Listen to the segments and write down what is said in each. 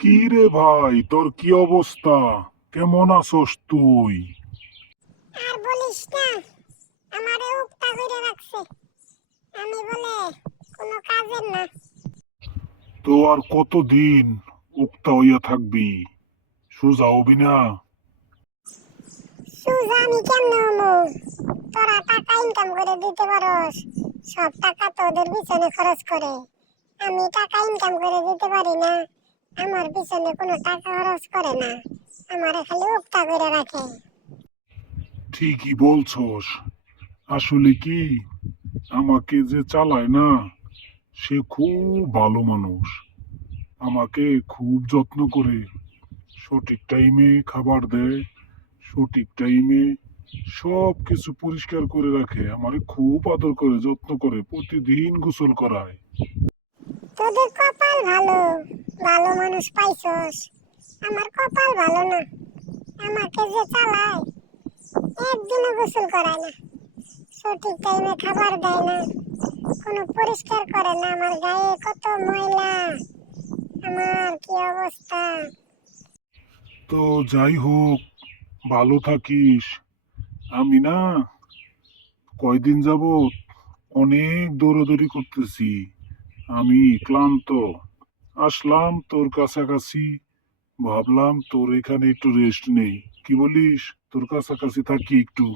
কি রে ভাই, তোর কি অবস্থা? কেমন আছোস তুই? আর বলিস না, আমারে উপটা কইরা রাখছে। আমি বলে কোনো কাজের না। তো আর কতদিন উক্তা হইয়া থাকবি? সোজা হবি না? সুজা আমি কেমনে হমু? তোরা টাকা ইনকাম করে দিতে পারস, সব টাকা তো ওদের পিছনে খরচ করে। আমি টাকা ইনকাম করে দিতে পারি না, আমার পিছনে কোনো টাকা খরচ করে না, আমারে খালি উপটা কইরা রাখে। ঠিকই বলছস। আসলে কি, আমাকে যে চালায় না, সে খুব ভালো মানুষ। আমাকে খুব যত্ন করে, সঠিক টাইমে খাবার দেয়, সঠিক টাইমে সব কিছু পরিষ্কার করে রাখে, আমারে খুব আদর করে, যত্ন করে, প্রতিদিন গোসল করায়। তোদের কপাল ভালো, ভালো মানুষ পাইছস। আমার কপাল ভালো না, আমাকে যে চালায় একদিনও গোসল করায় না, সঠিক টাইমে খাবার দেয় না, কোনো পরিষ্কার করে না। আমার গায়ে কত ময়লা, আমার কি অবস্থা। তো যাই হোক, ভালো থাকিস। আমি না, কয়দিন যাবত অনেক দৌড়াদৌড়ি করতেছি, আমি ক্লান্ত। আসলাম তোর কাছাকাছি, ভাবলাম তোর এখানে একটু রেস্ট নেই। কি বলিস? তোর কাছাকাছি থাকি, একটু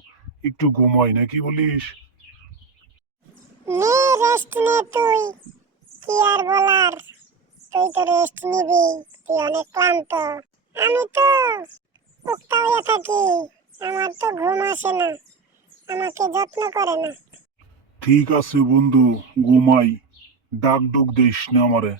একটু ঘুমাই, না কি বলিস? নে রেস্ট নে তুই, কি আর বলার। তুই তো রেস্ট নিবি, তুই অনেক ক্লান্ত। আমি তো উক্তা হইয়া থাকি, আমার তো ঘুম আসে না, আমাকে যত্ন করে না। ঠিক আছে বন্ধু, ঘুমাই। ডাক ডুক দিস না আমারে।